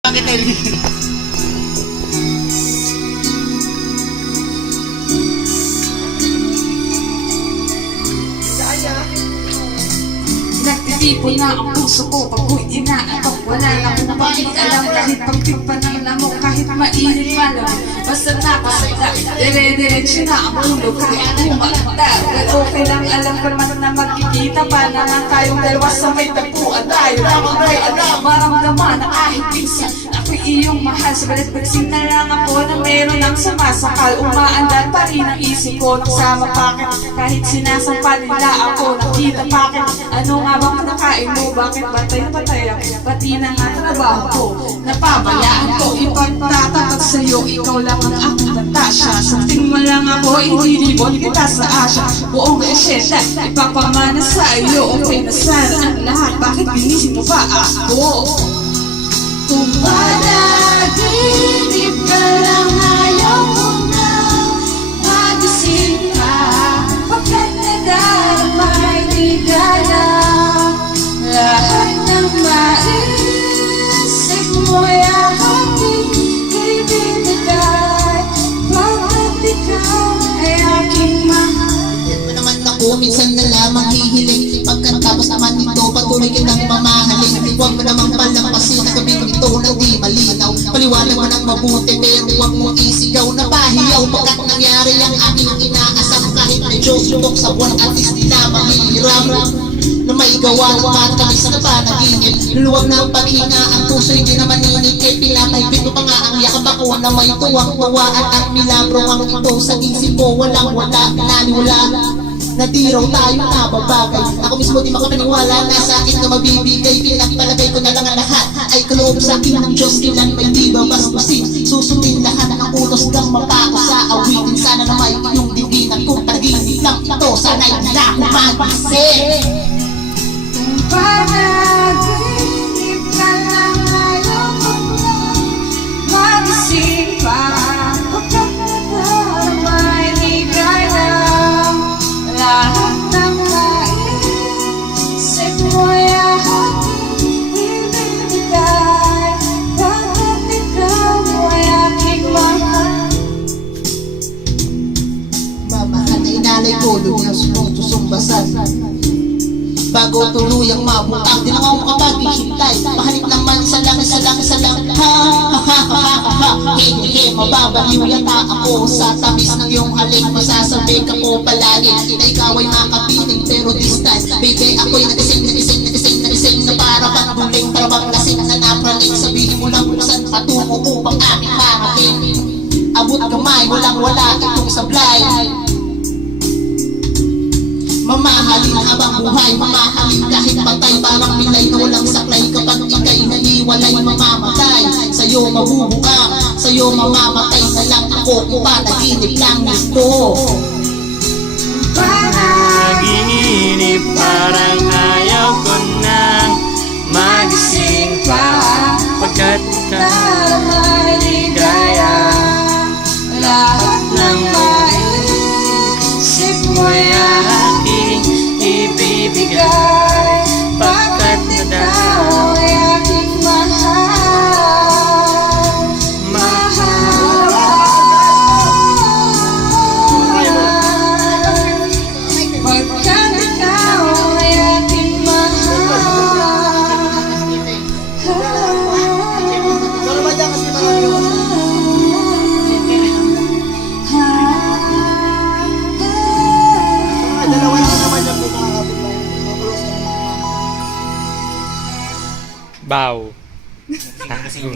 Bakit Ellie? Nagtitipon na ang puso ko pag huwag inaatok. Wala na akong pakialam kahit pagtipa ng lamok, kahit mainit malamig. Basta nakasagda, dire-diretso na ang ulo kahit umakta. Well, okay lang, alam ko naman na magkikita pa naman tayong dalawa sa may tagpuan tayo. Lamang ay maramdaman na kahit minsan ako'y iyong mahal. Sabalit pagsing na lang ako na meron ng sumasakal. Umaandar pa rin ang isip ko, nagsama pakin. Kahit sinasampa nila ako, nakita pakin. Ano nga bang nakain mo? Bakit batay na batay ako? Pati na nga trabaho ko, napabayaan ko. Ipagtatapat sa'yo, ikaw lang ang aking Natasha. Sunting mo lang ako, ililibot kita sa asya. Buong esyenta, ipapamana sa iyo. Okay na sana ang lahat, bakit binisip mo pa ako? Kung panaginip ka lang, ayaw mo na magising ka. Pagkat nadarama, hindi ka lang lahat ng maisip mo'y aking ibibigay. Bakit ikaw ay aking mahal? Ito naman ako, minsan na lamang hihiling. Pagkatapos naman nito, patuloy kitang mamahalin. Huwag mo namang palampasin na gabing ito na di malinaw. Paliwanag mo ng mabuti pero huwag mong isigaw na pahiyaw. Pagkat nangyari ang aking inaasam, kahit medyo suntok sa buwan at least di na mahiram na may gawa ng matamis na panaginip. Luluwag ng paghinga, ang puso hindi na maninikip. Pinatahipit ko pa nga ang yakap ako na may tuwang-tuwa. At ang milagro ang ito sa isip ko, walang-wala, pinaniwala na di raw tayo nababagay. Ako mismo di makapaniwala na sa akin na mabibigay. Pinagpalagay ko na lang ang lahat ay kaloob sa akin ng Diyos. Kailan may di ba basbasin, susundin lahat ng utos kang mapako sa awitin. Sana na may iyong divinan kung panaginip lang ito. Sana'y hindi ako magising. Kung panaginip ka lang, ayaw mo na magising pa. Pagkat nadarama, hindi ka lang lahat ng naisip mo'y aking ibibigay. Bakit ikaw ay aking mahal? Mamahal na inalay ko, lumios mong tusumbasan. Bago tuluyang mabutang, di na ako makapag-hintay. Mahalip naman sa lang, ha, hindi mababaliw yata ako sa tamis ng iyong halik. Masasabi ka ko palagi na ikaw ay makapiling. Pero this time, baby, ako'y nagising na para bang buling, para bang lasing na napraling. Sabihin mo lang kung saan patungo upang aking marating. Abot kamay, walang-wala itong sablay. Mamahalin habang buhay, mamahalin kahit patay. Parang pilay na walang saklay. Kapag ika'y naniwalay, mamamatay. Sa'yo mabubuka, sa'yo mamamatay na lang ako. Kung panaginip lang ito. Panaginip, parang ayaw ko na magising pa. Pagkat Nadarama, hindi kaya lahat ng maisip mo'y aking ibibigay. Bakit ikaw ay aking mahal? Mahal. Bakit ikaw ay aking Bow. Kasi